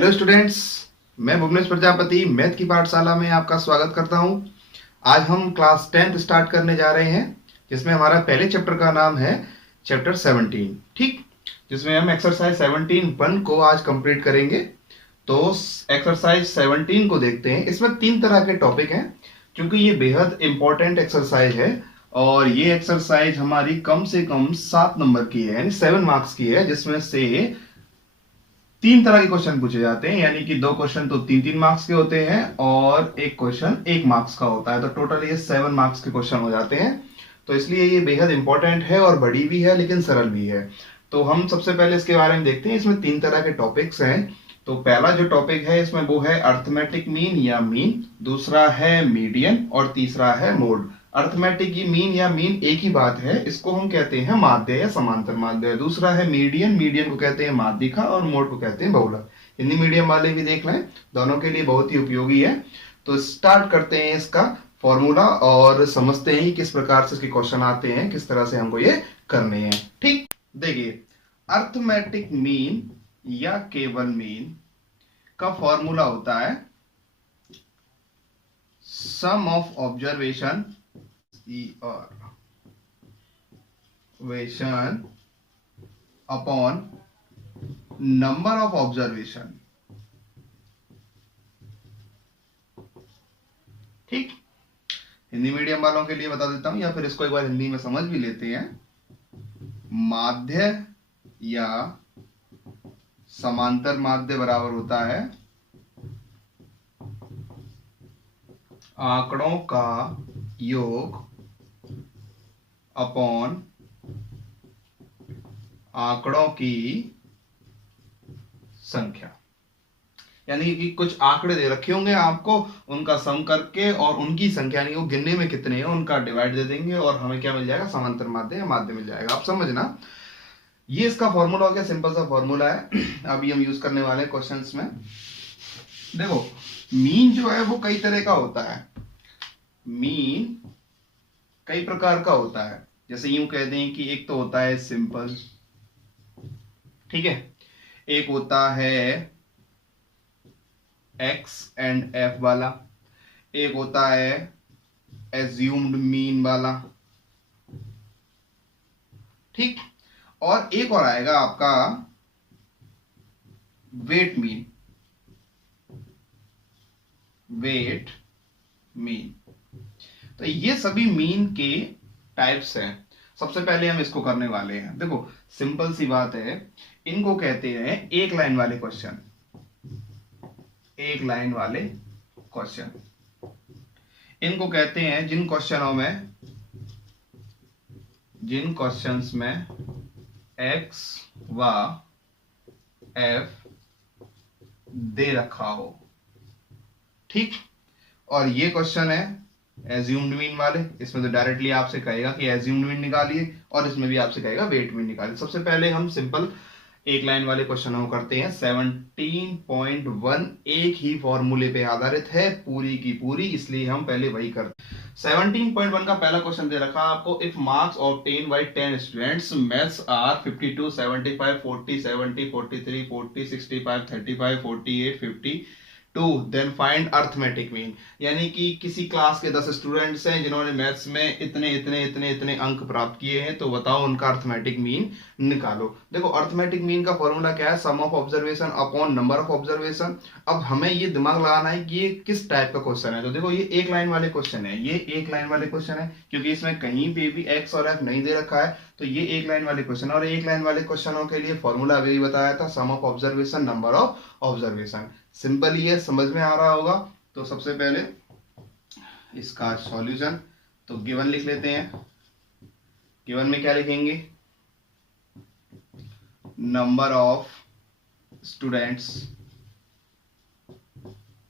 Hello students, मैं Bhuvnesh Prajapati math की पाठशाला में आपका स्वागत करता हूं। आज हम क्लास 10th स्टार्ट करने जा रहे हैं, जिसमें हमारा पहले चैप्टर का नाम है चैप्टर 17। ठीक, जिसमें हम एक्सरसाइज 17(1) को आज कंप्लीट करेंगे। तो एक्सरसाइज 17 को देखते हैं। इसमें 3 तरह के टॉपिक हैं, क्योंकि ये बेहद इंपॉर्टेंट एक्सरसाइज है और ये एक्सरसाइज हमारी कम से कम 7 नंबर की है, यानी 7 मार्क्स की है, जिसमें से 3 तरह के क्वेश्चन पूछे जाते हैं। यानी कि 2 क्वेश्चन तो 3-3 मार्क्स के होते हैं और एक क्वेश्चन 1 मार्क्स का होता है। तो टोटल ये 7 मार्क्स के क्वेश्चन हो जाते हैं। तो इसलिए ये बेहद इंपॉर्टेंट है और बड़ी भी है, लेकिन सरल भी है। तो हम सबसे पहले इसके बारे में देखते हैं। इसमें 3 तरह के टॉपिक्स हैं। तो पहला जो टॉपिक है इसमें वो है अर्थमेटिक मीन या मीन, दूसरा है मीडियन और तीसरा है मोड। अर्थमेटिक की मीन या मीन एक ही बात है, इसको हम कहते हैं माध्य या समांतर माध्य। दूसरा है मीडियन, मीडियन को कहते हैं माध्यिका और मोड को कहते हैं बहुलक। हिंदी मीडियम वाले भी देख लें, दोनों के लिए बहुत ही उपयोगी है। तो स्टार्ट करते हैं इसका फॉर्मूला और समझते हैं किस प्रकार से इसके क्वेश्चन आते हैं, किस तरह से हमको ये करने हैं। ठीक, देखिए, अर्थमेटिक मीन या केवल मीन का फॉर्मूला होता है sum of observation upon number of observation. ठीक, हिंदी मीडियम वालों के लिए बता देता हूं, या फिर इसको एक बार हिंदी में समझ भी लेते हैं। माध्य या समांतर माध्य बराबर होता है आंकड़ों का योग अपॉन आंकड़ों की संख्या। यानी कि कुछ आंकड़े दे रखे होंगे आपको, उनका सम करके और उनकी संख्या, यानी वो गिनने में कितने हैं उनका डिवाइड दे देंगे और हमें क्या मिल जाएगा, समांतर माध्य या माध्य मिल जाएगा। आप समझना, ये इसका फॉर्मूला हो गया, सिंपल सा फॉर्मूला है। अभी हम यूज करने वाले हैं क्वेश्चंस में। देखो, मीन जो है वो कई तरह का होता है। मीन कई प्रकार का होता है। जैसे यूं कह दें कि एक तो होता है सिंपल, ठीक है, एक होता है एक्स एंड एफ वाला, एक होता है एज्यूम्ड मीन वाला, ठीक, और एक और आएगा आपका वेट मीन। वेट मीन, तो ये सभी मीन के टाइप्स हैं। सबसे पहले हम इसको करने वाले हैं। देखो, सिंपल सी बात है, इनको कहते हैं एक लाइन वाले क्वेश्चन। एक लाइन वाले क्वेश्चन इनको कहते हैं जिन क्वेश्चंस में एक्स व एफ दे रखा हो। ठीक, और ये क्वेश्चन है एज्यूम्ड मीन वाले। इसमें तो डायरेक्टली आपसे कहेगा कि एज्यूम्ड मीन निकालिए, और इसमें भी आपसे कहेगा वेट मीन निकालिए। सबसे पहले हम सिंपल एक लाइन वाले क्वेश्चन को करते हैं। 17.1 एक ही फॉर्मूले पे आधारित है, पूरी की पूरी, इसलिए हम पहले वही करते हैं। 17.1 का पहला क्वेश्चन दे रखा है आपको, if marks obtain by 10 students maths are 52, 75, 40, 70, 43, 40, 65, 35, 48, 52, then find arithmetic mean. यानी कि किसी क्लास के 10 स्टूडेंट्स हैं जिन्होंने मैथ्स में इतने इतने इतने इतने अंक प्राप्त किए हैं, तो बताओ उनका अर्थमेटिक मीन निकालो। देखो, अर्थमेटिक मीन का फॉर्मूला क्या है, sum of observation upon number of observation. अब हमें ये दिमाग लगाना है कि ये किस टाइप का क्वेश्चन है। तो देखो, ये एक लाइन वाले क्वेश्चन है, ये एक लाइन वाले क्वेश्चन है, क्योंकि इसमें कहीं पे भी एक्स और एफ नहीं दे रखा है। तो ये एक लाइन वाले क्वेश्चन, और एक लाइन वाले क्वेश्चनों के लिए फॉर्मूला अभी बताया था, sum of observation number of observation. Simple ही है, समझ में आ रहा होगा। तो सबसे पहले इसका सॉल्यूशन, तो गिवन लिख लेते हैं। गिवन में क्या लिखेंगे, number of students.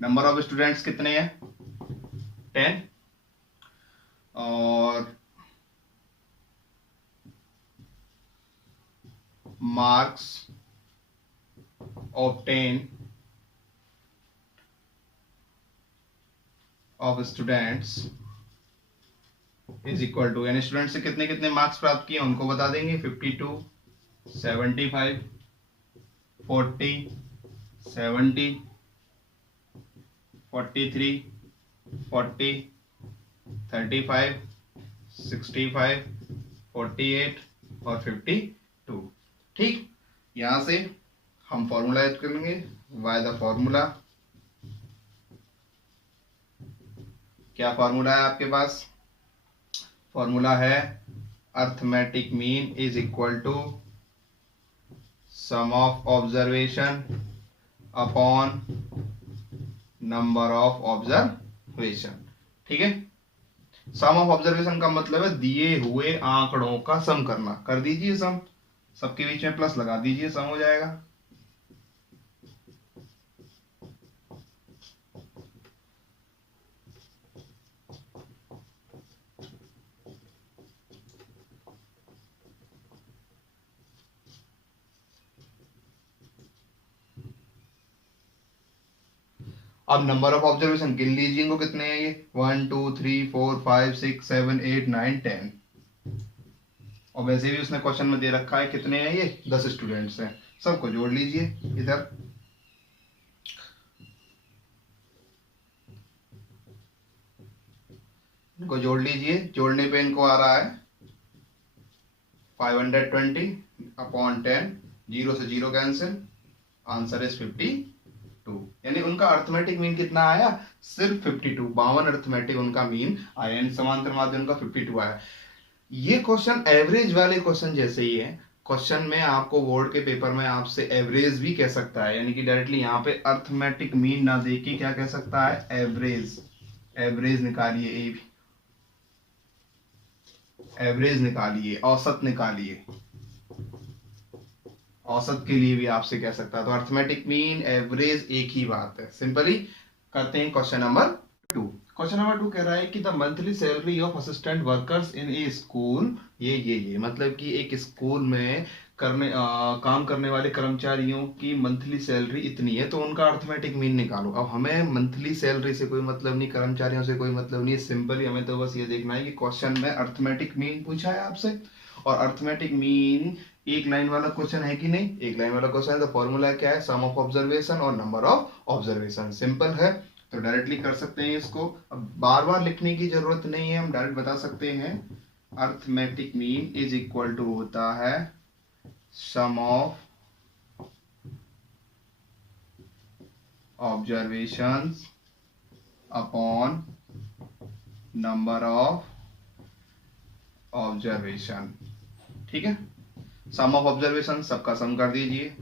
Number of students कितने हैं, 10, और marks obtain of students is equal to, यानी स्टूडेंट से कितने कितने मार्क्स प्राप्त किए उनको बता देंगे, 52, 75, 40, 70, 43, 40, 35, 65, 48 और 52। ठीक, यहां से हम फॉर्मूला यूज करेंगे। वाई द फॉर्मूला, क्या फॉर्मूला है आपके पास? फॉर्मूला है arithmetic mean is equal to sum of observation upon number of observation. ठीक है, सम ऑफ ऑब्जर्वेशन का मतलब है दिए हुए आंकड़ों का सम करना। कर दीजिए सम, सबके बीच में प्लस लगा दीजिए, सम हो जाएगा। अब नंबर ऑफ ऑब्जर्वेशन गिन लीजिए, इनको कितने हैं ये? 1 2 3 4 5 6 7 8 9 10। और वैसे भी उसने क्वेश्चन में दे रखा है कितने हैं ये? 10 स्टूडेंट्स हैं। सबको जोड़ लीजिए इधर। इनको जोड़ लीजिए, जोड़ने पे इनको आ रहा है 520 अपॉन 10, 0 से 0 कैंसिल, आंसर इज 52। यानी उनका अर्थमेटिक मीन कितना आया? सिर्फ 52। 52 अर्थमेटिक उनका मीन आया, यानी समांतर माध्य उनका 52 आया। ये क्वेश्चन एवरेज वाले क्वेश्चन जैसे ही है। क्वेश्चन में आपको बोर्ड के पेपर में आपसे एवरेज भी कह सकता है, यानी कि डायरेक्टली यहाँ पे अर्थमेटिक मीन ना दे के क्या कह सकता है? एवरेज। एवरेज निकालिए, ए भी एवरेज निकालिए, औसत निकालिए। औसत के लिए भी आपसे कह सकता है। तो अर्थमेटिक मीन, एवरेज एक ही बात है। सिंपली करते हैं क्वेश्चन नंबर 2। क्वेश्चन नंबर 2 कह रहा है कि the monthly salary of assistant workers in A school, ये मतलब कि एक स्कूल में काम करने वाले कर्मचारियों की मंथली सैलरी इतनी है, तो उनका अर्थमेटिक मीन निकालो। अब हमें मंथली सैलरी से कोई मतलब नहीं, कर्मचारियों से कोई मतलब नहीं है। सिंपली हमें तो बस ये देखना है कि क्वेश्चन में अर्थमेटिक मीन पूछा है आपसे, और अर्थमेटिक मीन एक लाइन वाला क्वेश्चन है कि नहीं? एक लाइन वाला क्वेश्चन है। तो फॉर्मूला क्या है? सम ऑफ ऑब्जर्वेशन और नंबर ऑफ ऑब्जर्वेशन। सिंपल है, तो डायरेक्टली कर सकते हैं इसको। अब बार बार लिखने की जरूरत नहीं है, हम डायरेक्ट बता सकते हैं। Arithmetic mean is equal to होता है sum of observations upon number of observation. ठीक है, सम ऑफ ऑब्जर्वेशन सबका सम कर दीजिए।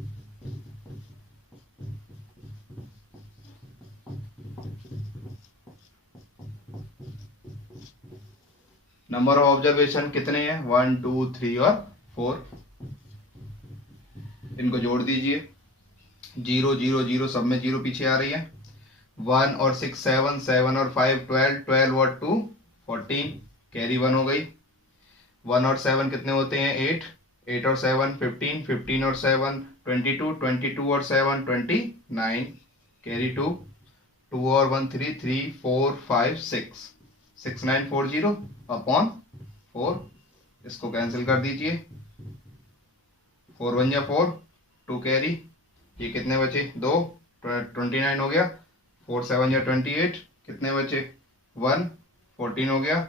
नंबर ऑफ ऑब्जर्वेशन कितने हैं? 1 2 3 और 4। इनको जोड़ दीजिए। 0 0 0 सब में 0 पीछे आ रही है। 1 और 6 7, 7 और 5 12, 12 और 2 14, कैरी 1 हो गई। 1 और 7 कितने होते हैं? 8, 8 और 7 15, 15 और 7 22, 22 और 7 29, कैरी 2, 2 और 1 3, 3 4 5 6, 6940 अपॉन 4। इसको कैंसिल कर दीजिए। 4 1 जा 4, 2 कैरी, ये कितने बचे? 2, 29 हो गया। 4 7 जा 28, कितने बचे? 1, 14 हो गया।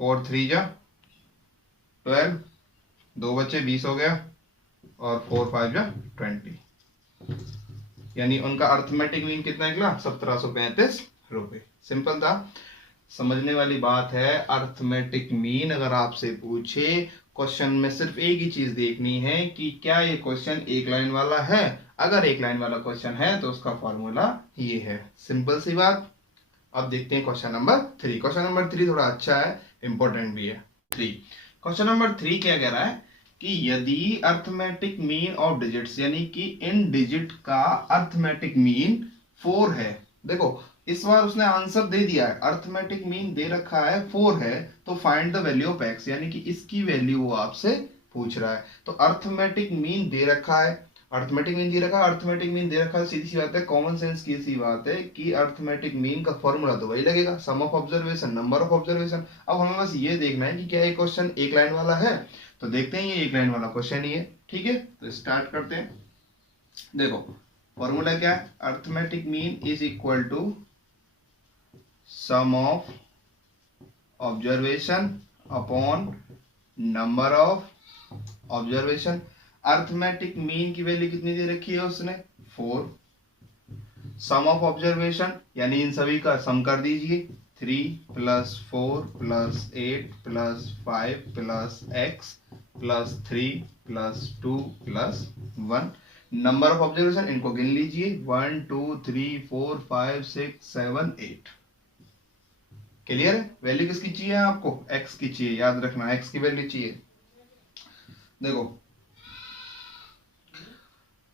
4 3 जा 12, 2 बचे, 20 हो गया। और 4 5 जा 20। यानी उनका अर्थमेटिक मीन कितना निकला? 1735 रुपए। सिंपल था, समझने वाली बात है। अर्थमेटिक मीन अगर आपसे पूछे, क्वेश्चन में सिर्फ एक ही चीज देखनी है कि क्या ये क्वेश्चन एक लाइन वाला है। अगर एक लाइन वाला क्वेश्चन है तो उसका फॉर्मूला ये है। सिंपल सी बात। अब देखते हैं क्वेश्चन नंबर 3। क्वेश्चन नंबर 3 थोड़ा अच्छा है, इंपॉर्टेंट भी है। 3, क्वेश्चन नंबर 3 क्या कह रहा है कि यदि अर्थमेटिक मीन ऑफ डिजिट्स, यानी कि इन डिजिट का अर्थमेटिक मीन 4 है। देखो इस बार उसने आंसर दे दिया है, अर्थमेटिक मीन दे रखा है 4 है, तो find the value of x, यानी कि इसकी वैल्यू वो आपसे पूछ रहा है। तो अर्थमेटिक मीन दे रखा है, अर्थमेटिक मीन दे रखा है, अर्थमेटिक मीन दे रखा है, सीधी सी बात है, कॉमन सेंस की सी बात है कि अर्थमेटिक मीन का फॉर्मूला तो वही लगेगा, sum of observation number of observation. अब हमें बस ये देखना है कि क्या ये क्वेश्चन एक लाइन वाला है। तो देखते हैं, ये एक लाइन वाला क्वेश्चन ही है। ठीक है, तो स्टार्ट करते हैं। देखो फॉर्मूला क्या है, arithmetic mean is equal to sum of observation upon number of observation. Arithmetic mean की वैल्यू कितनी दे रखी है उसने, 4। सम ऑफ ऑब्जर्वेशन यानी इन सभी का सम कर दीजिए, 3 + 4 + 8 + 5 + x + 3 + 2 + 1। नंबर ऑफ ऑब्जर्वेशन इनको गिन लीजिए, 1 2 3 4 5 6 7 8। क्लियर है? वैल्यू किसकी चाहिए आपको, x की चाहिए, याद रखना x की वैल्यू चाहिए। देखो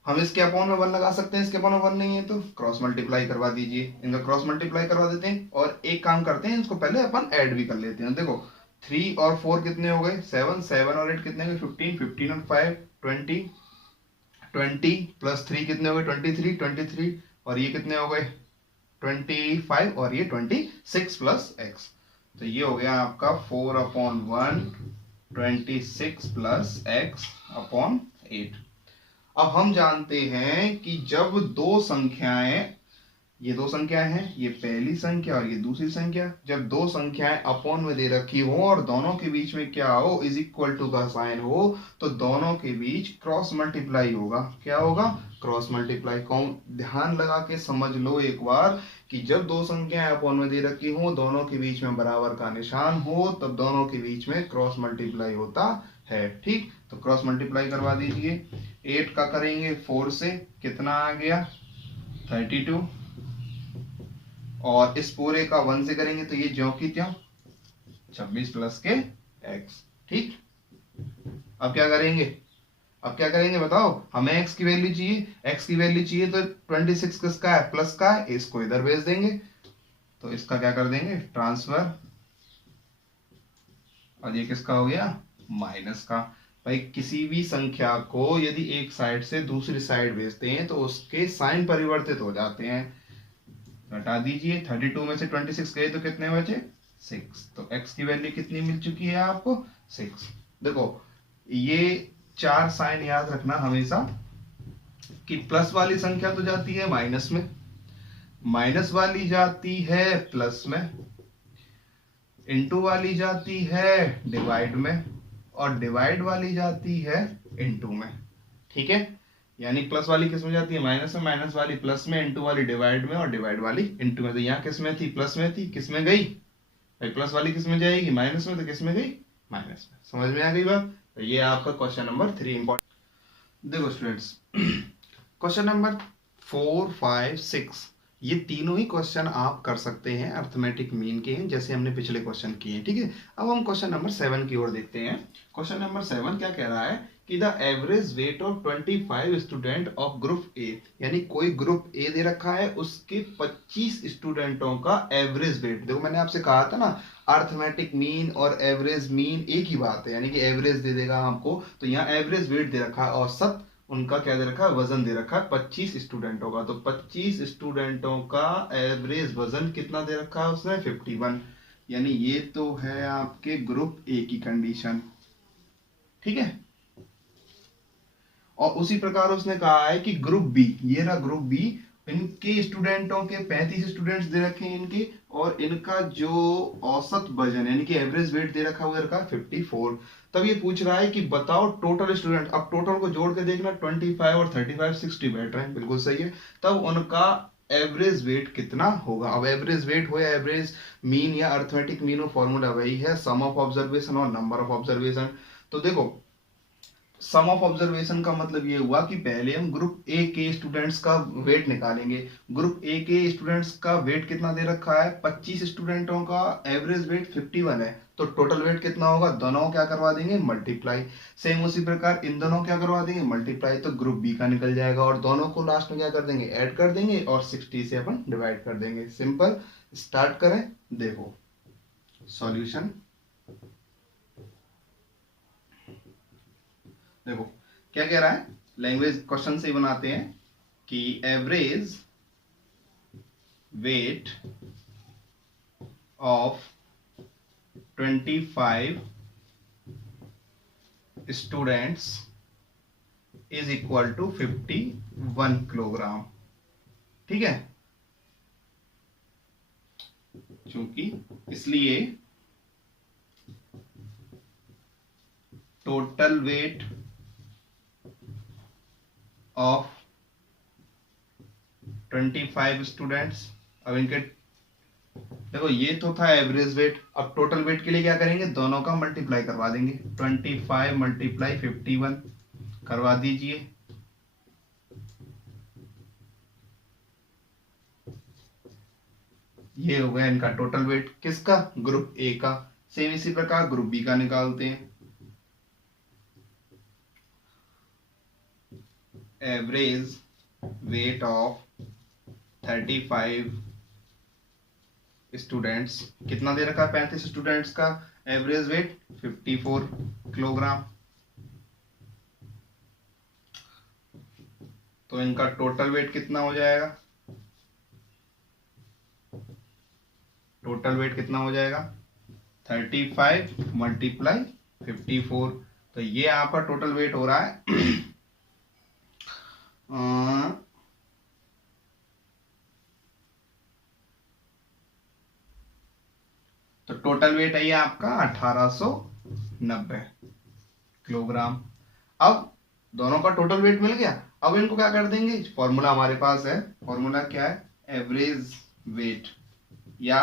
हम इसके अपॉन में 1 लगा सकते हैं, इसके अपॉन में 1 नहीं है तो क्रॉस मल्टीप्लाई करवा दीजिए, इनका क्रॉस मल्टीप्लाई करवा देते हैं। और एक काम करते हैं, इसको पहले अपन ऐड भी कर लेते हैं। देखो 3 और 4 कितने हो गए, 7, 7 और 8 कितने हो गए, 15, 15 और 5 20, 20 + 3 कितने हो गए, 23, 23 और ये कितने हो गए 25 और ये 26 + x। तो ये हो गया आपका 4/1 26 + x अपॉन 8। अब हम जानते हैं कि जब दो संख्याएं, ये दो संख्याएं हैं, ये पहली संख्या और ये दूसरी संख्या, जब दो संख्याएं अपॉन में दे रखी हो और दोनों के बीच में क्या हो, इज इक्वल टू का साइन हो, तो दोनों के बीच क्रॉस मल्टीप्लाई होगा। क्या होगा, क्रॉस मल्टीप्लाई। कौन, ध्यान लगा के समझ लो एक बार कि जब दो संख्याएं अपॉन में दे रखी हो, दोनों के बीच में बराबर का निशान हो, तब दोनों के बीच में क्रॉस मल्टीप्लाई होता है। ठीक, तो क्रॉस मल्टीप्लाई करवा दीजिए। 8 का करेंगे 4 से, कितना आ गया 32, और इस पूरे का 1 से करेंगे तो ये ज्यों की त्यों 26 + के x। ठीक, अब क्या करेंगे, अब क्या करेंगे बताओ, हमें x की वैल्यू चाहिए, x की वैल्यू चाहिए तो 26 किसका है, प्लस का है, इसको इधर भेज देंगे, तो इसका क्या कर देंगे ट्रांसफर, और ये किसका हो गया माइनस का। भाई किसी भी संख्या को यदि एक साइड से दूसरी साइड भेजते हैं तो उसके साइन परिवर्तित हो जाते हैं। हटा दीजिए, 32 में से 26 गए तो कितने बचे 6। तो x की वैल्यू कितनी मिल चुकी है आपको 6। देखो ये 4 साइन याद रखना हमेशा कि प्लस वाली संख्या तो जाती है माइनस में, माइनस वाली जाती है प्लस में, इनटू वाली जाती है डिवाइड में, और डिवाइड वाली जाती है इनटू में। ठीक है, यानी प्लस वाली किस में जाती है माइनस में, माइनस वाली प्लस में, इनटू वाली डिवाइड में, और डिवाइड वाली इनटू में। तो यहाँ किस में थी, प्लस में थी, किस में गई भाई, प्लस वाली किस में जाएगी माइनस में, तो किस में गई माइनस में। समझ में आ गई बात। तो ये आपका क्वेश्चन नंबर 3 इंपॉर्टेंट। देखो स्टूडेंट्स क्वेश्चन नंबर 4 5 6 ये तीनों ही क्वेश्चन आप कर सकते हैं, अर्थमेटिक मीन के हैं, जैसे हमने पिछले क्वेश्चन किए हैं। ठीक है, अब हम क्वेश्चन नंबर 7 की ओर देखते हैं। क्वेश्चन नंबर 7 क्या कह रहा है कि the average weight of 25 student of group A, यानी कोई ग्रुप ए दे रखा है, उसके 25 स्टूडेंटों का एवरेज वेट। देखो मैंने आपसे कहा था ना, अर्थमेटिक मीन और एवरेज मीन एक ही बात है, यानी कि एवरेज दे देगा आपको, तो यहाँ एवरेज वेट दे रखा है, औसत उनका क्या दे रखा है, वजन दे रखा है 25 स्टूडेंटों का। तो 25 स्टूडेंटों का एवरेज वजन कितना दे रखा है उसने 51, यानी ये तो है आपके ग्रुप ए की कंडीशन। ठीक है, और उसी प्रकार उसने कहा है कि ग्रुप बी, ये रहा ग्रुप बी, इनके स्टूडेंटों के 35 स्टूडेंट्स दे रखे हैं इनके, और इनका जो औसत वजन यानी कि एवरेज वेट दे रखा है 54। तब ये पूछ रहा है कि बताओ टोटल स्टूडेंट, अब टोटल को जोड़ के देखना, 25 और 35 60 बैठ रहे हैं, बिल्कुल सही है। तब उनका एवरेज वेट कितना होगा। अब एवरेज वेट हो या एवरेज मीन या अर्थमेटिक मीन हो, फॉर्मूला वही है, सम ऑफ ऑब्जर्वेशन और नंबर ऑफ ऑब्जर्वेशन। तो देखो सम ऑफ ऑब्जर्वेशन का मतलब ये हुआ कि पहले हम ग्रुप ए के स्टूडेंट्स का वेट निकालेंगे। ग्रुप ए के स्टूडेंट्स का वेट कितना दे रखा है 25 स्टूडेंटों का एवरेज वेट 51 है, तो टोटल वेट कितना होगा, दोनों क्या करवा देंगे मल्टीप्लाई। सेम उसी प्रकार इन दोनों क्या करवा देंगे मल्टीप्लाई, तो ग्रुप बी का निकल जाएगा, और दोनों को लास्ट में क्या कर देंगे ऐड कर देंगे, और 60 से अपन डिवाइड कर देंगे। सिंपल, स्टार्ट करें। देखो सॉल्यूशन, देखो क्या कह रहा है, लैंग्वेज क्वेश्चन से ही बनाते हैं कि average weight of 25 students is equal to 51 kilogram. ठीक है, क्योंकि इसलिए टोटल वेट ऑफ 25 स्टूडेंट्स। अब इनके देखो ये तो था एवरेज वेट, अब टोटल वेट के लिए क्या करेंगे, दोनों का मल्टीप्लाई करवा देंगे। 25 मल्टीप्लाई 51 करवा दीजिए, ये हो गया इनका टोटल वेट। किसका, ग्रुप ए का। सेम इसी प्रकार ग्रुप बी का निकालते हैं। एवरेज वेट ऑफ 35 स्टूडेंट्स, कितना दे रखा है, 35 स्टूडेंट्स का एवरेज वेट 54 किलोग्राम। तो इनका टोटल वेट कितना हो जाएगा, टोटल वेट कितना हो जाएगा 35 मल्टीप्लाई 54। तो ये आपका टोटल वेट हो रहा है तो टोटल वेट है ये आपका 1890 किलोग्राम। अब दोनों का टोटल वेट मिल गया। अब इनको क्या कर देंगे, फॉर्मूला हमारे पास है। फॉर्मूला क्या है, एवरेज वेट या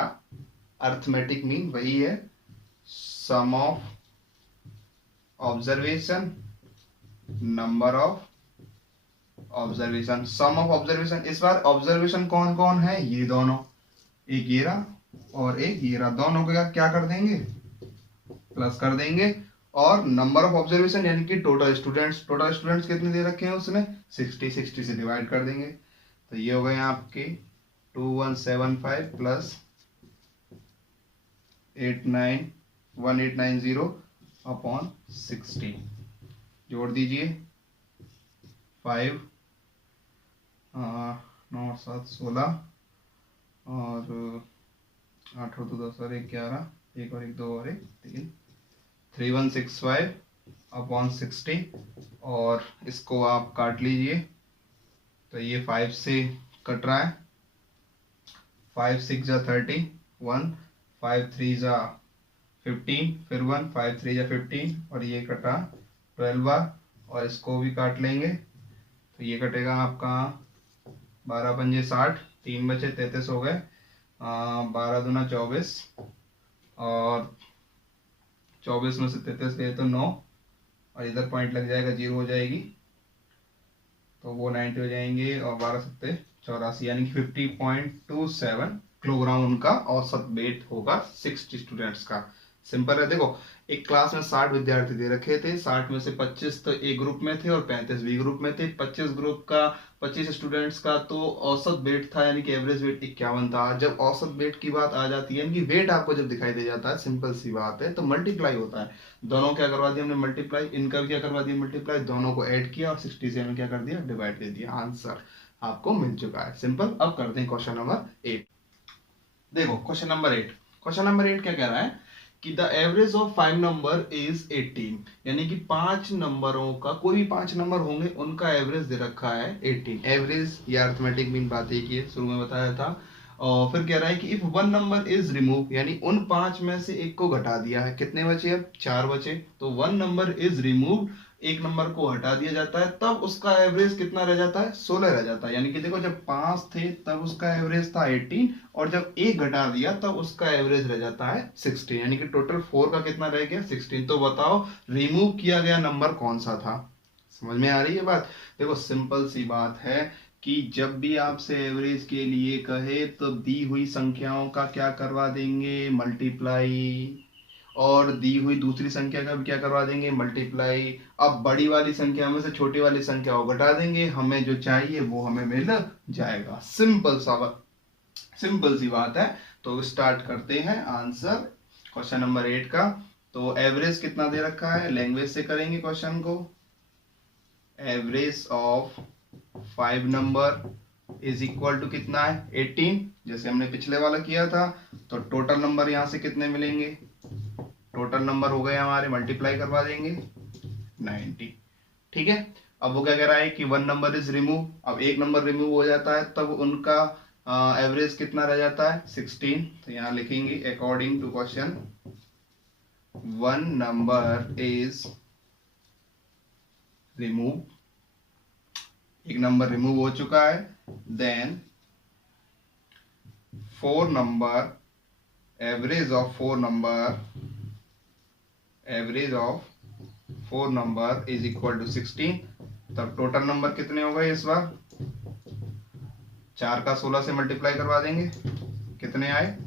अर्थमेटिक मीन वही है, sum of observation number of observation. Sum of observation, इस बार ऑब्जर्वेशन कौन कौन है, ये दोनों, एक ये रहा और एक ये रहा, दोनों को क्या कर देंगे, प्लस कर देंगे। और नंबर ऑफ ऑब्जर्वेशन यानी कि टोटल स्टूडेंट्स, टोटल स्टूडेंट्स कितने दे रखे हैं उसने 60, 60 से डिवाइड कर देंगे। तो ये हो गए आपके 2175 प्लस 1890 अपॉन 60, जोड़ दीजिए 5 9 7 16 और 8 और 2 10 और 1 11, 1 और 1 2 और 1 3, 3165 अपॉन 60। और इसको आप काट लीजिए, तो ये 5 से कट रहा है, 5 6 जा 30, 1 5 3 जा 15, फिर 1 5 3 जा 15 और ये कटा 12 बार, और इसको भी काट लेंगे तो ये कटेगा आपका 12 पंजे 60, 3 बचे 33 हो गए, 12 दूना 24 और 24 में से 33 गए तो 9 और इधर पॉइंट लग जाएगा, 0 हो जाएगी तो वो 90 हो जाएंगे और 12 सत्ते 84 यानी कि 50.27 किलोग्राम उनका औसत वेट होगा 60 स्टूडेंट्स का। सिंपल है। देखो एक क्लास में 60 विद्यार्थी दे रखे थे, 60 में से 25 तो ए ग्रुप में थे और 35 बी ग्रुप में थे। 25 ग्रुप का 25 स्टूडेंट्स का तो औसत वेट था यानी कि एवरेज वेट 51 था। जब औसत वेट की बात आ जाती है यानी कि वेट आपको जब दिखाई दे जाता है, सिंपल सी बात है, तो मल्टीप्लाई होता है। दोनों क्या करवा दिया हमने मल्टीप्लाई, इनका भी क्या करवा दिया मल्टीप्लाई, दोनों को ऐड किया और 60 से हमने क्या कर दिया डिवाइड दे दिया, आंसर आपको मिल चुका है। सिंपल। अब करते हैं क्वेश्चन नंबर 8। देखो क्वेश्चन नंबर 8, क्वेश्चन नंबर 8 क्या कह रहा है कि the average of 5 number is 18, यानी कि 5 नंबरों का, कोई भी 5 नंबर होंगे उनका एवरेज दे रखा है 18। एवरेज या अर्थमेटिक मीन बात एक ही है, शुरू में बताया था। और फिर कह रहा है कि इफ 1 नंबर इज रिमूव, यानी उन 5 में से एक को घटा दिया है, कितने बचे अब 4 बचे, तो 1 नंबर इज रिमूव, एक नंबर को हटा दिया जाता है, तब उसका एवरेज कितना रह जाता है 16 रह जाता है। यानी कि देखो जब 5 थे तब उसका एवरेज था 18 और जब एक घटा दिया तब उसका एवरेज रह जाता है 16, यानी कि टोटल 4 का कितना रह गया 16। तो बताओ रिमूव किया गया नंबर कौन सा था। समझ में आ रही है बात। देखो सिंपल सी बात है कि जब भी आपसे एवरेज के लिए कहे तो दी हुई संख्याओं का क्या करवा देंगे मल्टीप्लाई, और दी हुई दूसरी संख्या का भी क्या करवा देंगे मल्टीप्लाई। अब बड़ी वाली संख्या में से छोटी वाली संख्या को घटा देंगे, हमें जो चाहिए वो हमें मिल जाएगा। सिंपल सी बात है। तो स्टार्ट करते हैं आंसर क्वेश्चन नंबर 8 का। तो एवरेज कितना दे रखा है, लैंग्वेज से करेंगे क्वेश्चन को। Average of 5 number is equal to कितना है 18, जैसे हमने पिछले वाला किया था। तो टोटल नंबर यहां से कितने मिलेंगे, टोटल नंबर हो गए हमारे, मल्टीप्लाई करवा देंगे 90। ठीक है। अब वो क्या कह रहा है कि वन नंबर इज रिमूव। अब एक नंबर रिमूव हो जाता है तब उनका एवरेज कितना रह जाता है 16। तो यहाँ लिखेंगे according to question one number is remove, एक नंबर रिमूव हो चुका है, then four number average of four number is equal to 16। तब टोटल नंबर कितने हो गए इस बार 4 का 16 से मल्टीप्लाई करवा देंगे, कितने आए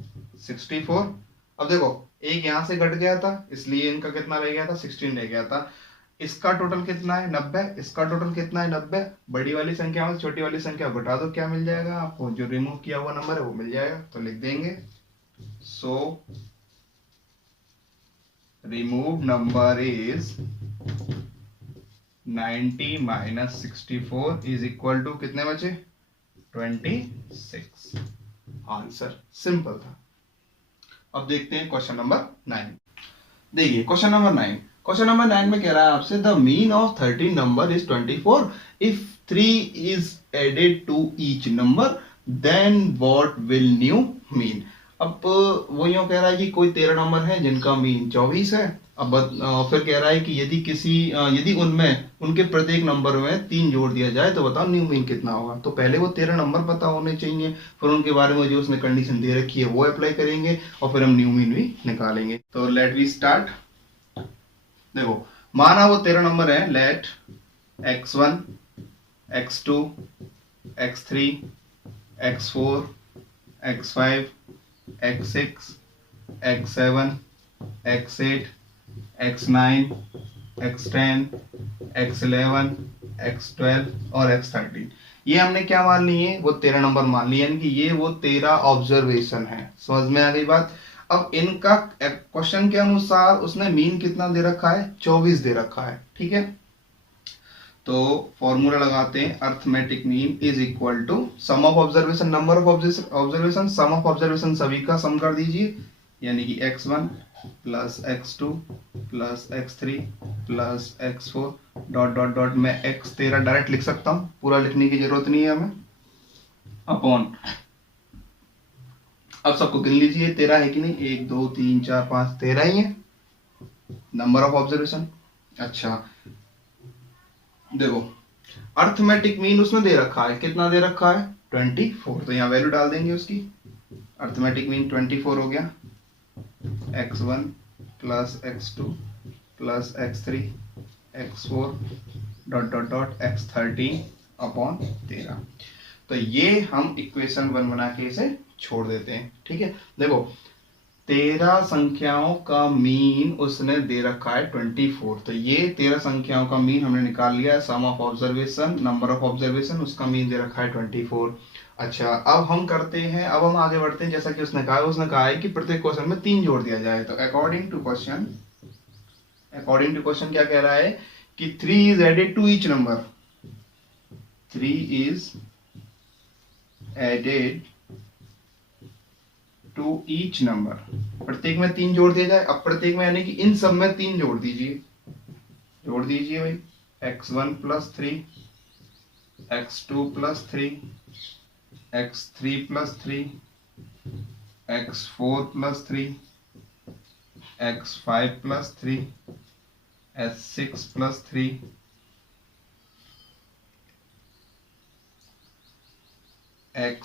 64। अब देखो एक यहां से घट गया था इसलिए इनका कितना रह गया था 16 रह गया था। इसका टोटल कितना है 90, इसका टोटल कितना है 90। बड़ी वाली संख्या में छोटी वाली संख्या घटा दो, क्या मिल जाएगा आपको, जो रिमूव किया हुआ नंबर है वो मिल जाएगा। तो लिख देंगे so remove number is 90 minus 64 is equal to कितने बचे 26। आंसर सिंपल था। अब देखते हैं क्वेश्चन नंबर 9। देखिए क्वेश्चन नंबर 9 में कह रहा है आपसे the mean of 13 number is 24 if 3 is added to each number then what will new mean. अब वो यूं कह रहा है कि कोई 13 नंबर है जिनका मीन 24 है। अब फिर कह रहा है कि यदि उनमें उनके प्रत्येक नंबर में 3 जोड़ दिया जाए तो बताओ न्यू मीन कितना होगा। तो पहले वो 13 नंबर पता होने चाहिए, फिर उनके बारे में जो उसने कंडीशन दे रखी है वो अप्लाई करेंगे और फिर हम न्यू मीन भी निकालेंगे। तो लेट वी स्टार्ट। देखो माना वो 13 नंबर है, late x1 x2 x3 x4 x5 x6 x7 x8 x9 x10 x11 x12 और x13। ये हमने क्या मान लिए, वो 13 नंबर मान लिए, यानी कि ये वो 13 ऑब्जर्वेशन है। समझ में आ गई बात। अब इनका क्वेश्चन के अनुसार उसने मीन कितना दे रखा है 24 दे रखा है, ठीक है। तो फॉर्मूला लगाते हैं, arithmetic mean is equal to sum of observation number of observation, sum of observation सभी का सम कर दीजिए, यानी कि x1 plus x2 plus x3 plus x4 dot dot dot. मैं x13 डायरेक्ट लिख सकता हूं, पूरा लिखने की जरूरत नहीं है हमें, अपॉन। अब सबको गिन लीजिए 13 है कि नहीं, 1 2 3 4 5 13 ही है नंबर ऑफ ऑब्जर्वेशन। अच्छा देखो अर्थमेटिक मीन उसने दे रखा है, कितना दे रखा है 24। तो यहाँ वैल्यू डाल देंगे उसकी। अर्थमेटिक मीन 24 हो गया, x1 plus x2 plus x3 x4 dot dot dot x13 upon 13। तो ये हम इक्वेशन 1 बना के इसे छोड़ देते हैं, ठीक है। देखो 13 संख्याओं का मीन उसने दे रखा है 24। तो ये 13 संख्याओं का मीन हमने निकाल लिया है, sum of observation number of observation, उसका मीन दे रखा है 24। अच्छा अब हम करते हैं, अब हम आगे बढ़ते हैं। जैसा कि उसने कहा है कि प्रत्येक क्वेश्चन में 3 जोड़ दिया जाए। तो अकॉर्डिंग टू क्वेश्चन क्या कह रहा है कि 3 is added to each number, 3 is added to each number, प्रत्येक में 3 जोड़ दिया जाए। अब प्रत्येक में यानी कि इन सब में 3 जोड़ दीजिए भाई, x1 plus 3 x2 plus 3 x3 plus 3 x4 plus 3 x5 plus 3 s6 plus 3 x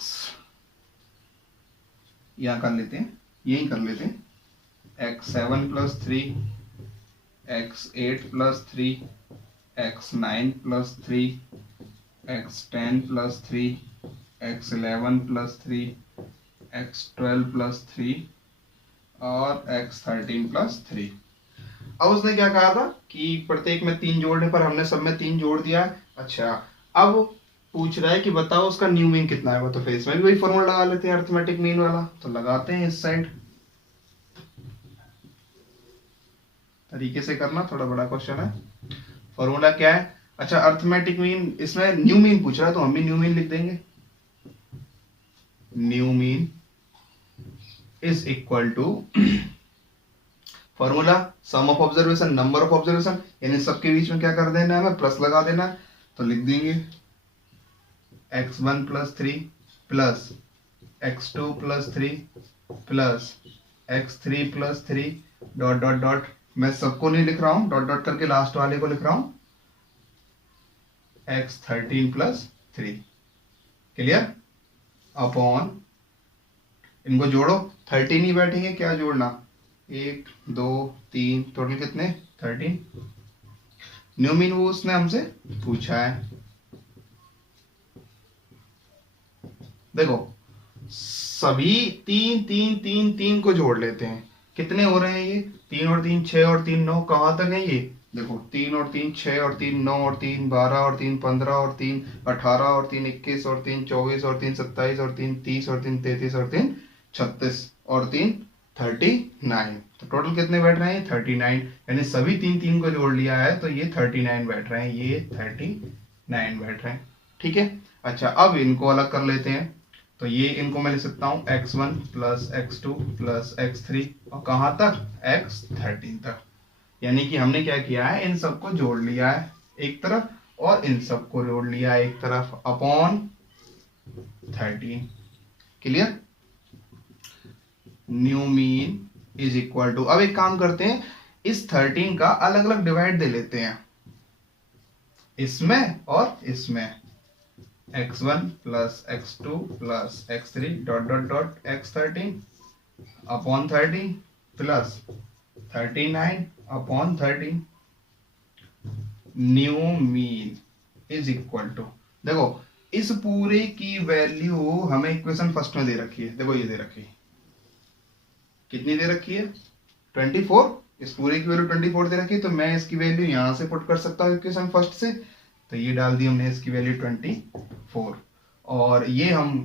यहाँ कर लेते हैं, यही कर लेते हैं, x7 plus 3 x8 plus 3 x9 plus 3 x10 plus 3 x11 plus 3 x12 plus 3 और x13 प्लस 3। अब उसने क्या कहा था कि प्रत्येक में 3 जोड़ने पर हमने सब में 3 जोड़ दिया है। अच्छा अब पूछ रहा है कि बताओ उसका न्यू मीन कितना है। तो फिर इसमें भी वही फॉर्मूला लगा लेते हैं अर्थमेटिक मीन वाला। तो लगाते हैं इस साइड, तरीके से करना, थोड़ा बड़ा क्वेश्चन है। फॉर्मूला क्या है, अच्छा अर्थमेटिक मीन, इसमें न्यू मीन पूछ रहा है तो हम भी न्यू मीन लिख देंगे। New mean is equal to formula sum of observation number of observation, यानी सबके बीच में क्या कर देना है, हमें प्लस लगा देना है। तो लिख देंगे x1 plus 3 plus x2 plus 3 plus x3 plus 3 dot dot dot, मैं सबको नहीं लिख रहा हूं, डॉट डॉट करके लास्ट वाले को लिख रहा हूं, x13 प्लस 3। क्लियर? अपॉन, इनको जोड़ो, 13 ही बैठेंगे, क्या जोड़ना, 1 2 3, टोटल कितने, 13। न्यू मीन वो उसने हमसे पूछा है। देखो सभी 3 3 3 3 को जोड़ लेते हैं, कितने हो रहे हैं ये, 3 और 3 6 और 3 9, कहां तक है ये, देखो 3 और 3 6 और 3 9 और 3 12 और 3 15 और 3 18 और 3 21 और 3 24 और 3 27 और 3 30 और 3 33 और 3 36 और 3 39। तो टोटल कितने बैठ रहे हैं, 39। यानी सभी 3 3 को जोड़ लिया है तो ये 39 बैठ रहे हैं, ये 39 बैठ रहे हैं। ठीक है, अच्छा अब इनको अलग कर लेते हैं। तो ये इनको मैं लिख सकता हूं x1 plus x2 plus x3 और कहां तक, x13 तक। यानी कि हमने क्या किया है, इन सबको जोड़ लिया है एक तरफ और इन सबको जोड़ लिया है एक तरफ, upon 13। Clear? New mean is equal to, अब एक काम करते हैं, इस 13 का अलग अलग डिवाइड दे लेते हैं, इसमें और इसमें, x1 plus x2 plus x3 dot dot dot x13 upon 13 plus 39 upon 13। New mean is equal to, देखो इस पूरे की वैल्यू हमें इक्वेशन फर्स्ट में दे रखी है, देखो ये दे रखी है, कितनी दे रखी है, 24। इस पूरे की वैल्यू 24 दे रखी है, तो मैं इसकी वैल्यू यहां से पुट कर सकता हूं इक्वेशन फर्स्ट से, तो ये डाल दी हमने इसकी वैल्यू 24 और ये हम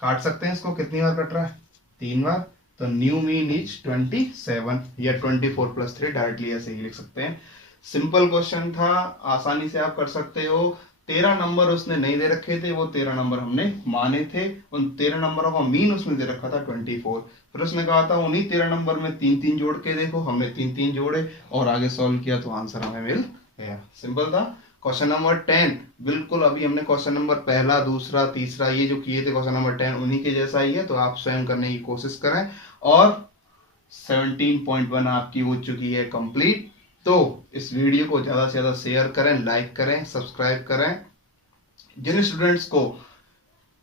काट सकते हैं, इसको कितनी बार कट रहा है, 3 बार। तो न्यू मीन इज 27 या 24 प्लस 3, डायरेक्टली ऐसे ही लिख सकते हैं। सिंपल क्वेश्चन था, आसानी से आप कर सकते हो। 13 नंबर उसने नहीं दे रखे थे, वो 13 नंबर हमने माने थे, उन 13 नंबरों का मीन उसने दे रखा था 24। फिर उसने कहा था उन्हीं 13 नंबर में 3 3 जोड़ के देखो, हमने 3 3 जोड़े और आगे सॉल्व किया तो आंसर हमें मिल गया। सिंपल था। क्वेश्चन नंबर 10 बिल्कुल अभी हमने क्वेश्चन नंबर पहला दूसरा तीसरा ये जो किए थे क्वेश्चन नंबर 10 उन्हीं के जैसा ही है, तो आप स्वयं करने की कोशिश करें। और 17.1 आपकी हो चुकी है कंप्लीट। तो इस वीडियो को ज्यादा से ज्यादा शेयर करें, लाइक करें, सब्सक्राइब करें। जिन स्टूडेंट्स को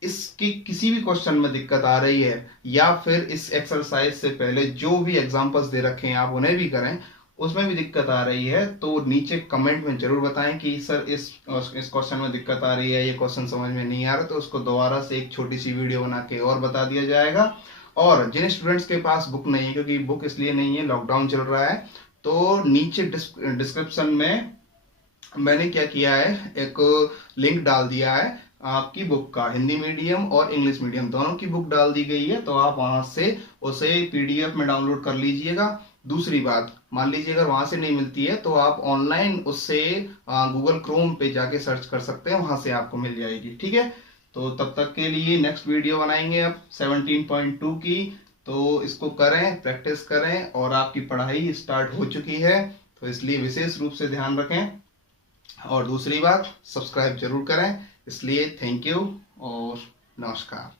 इसकी किसी भी क्वेश्चन में दिक्कत आ रही है या फिर इस एक्सरसाइज से पहले जो भी एग्जांपल्स दे रखे हैं आप उन्हें भी करें, उसमें भी दिक्कत आ रही है तो नीचे कमेंट में जरूर बताएं कि सर इस क्वेश्चन में दिक्कत आ रही है, ये क्वेश्चन समझ में नहीं आ रहा, तो उसको दोबारा से एक छोटी सी वीडियो बना के और बता दिया जाएगा। और जिन स्टूडेंट्स के पास बुक नहीं है, क्योंकि बुक इसलिए नहीं है लॉकडाउन चल रहा है, तो नीचे डिस्क्रिप्शन में मैंने क्या किया है, एक लिंक डाल दिया है आपकी बुक का, हिंदी मीडियम और इंग्लिश मीडियम दोनों की बुक डाल दी गई है, तो आप वहां से उसे पीडीएफ में डाउनलोड कर लीजिएगा। दूसरी बात, मान लीजिए अगर वहां से नहीं मिलती है तो आप ऑनलाइन उससे गूगल क्रोम पे जाके सर्च कर सकते हैं, वहां से आपको मिल जाएगी। ठीक है, तो तब तक के लिए नेक्स्ट वीडियो बनाएंगे अब 17.2 की, तो इसको करें, प्रैक्टिस करें और आपकी पढ़ाई स्टार्ट हो चुकी है, तो इसलिए विशेष रूप से ध्यान रखें। और दूसरी बात, सब्सक्राइब जरूर करें। इसलिए थैंक यू और नमस्कार।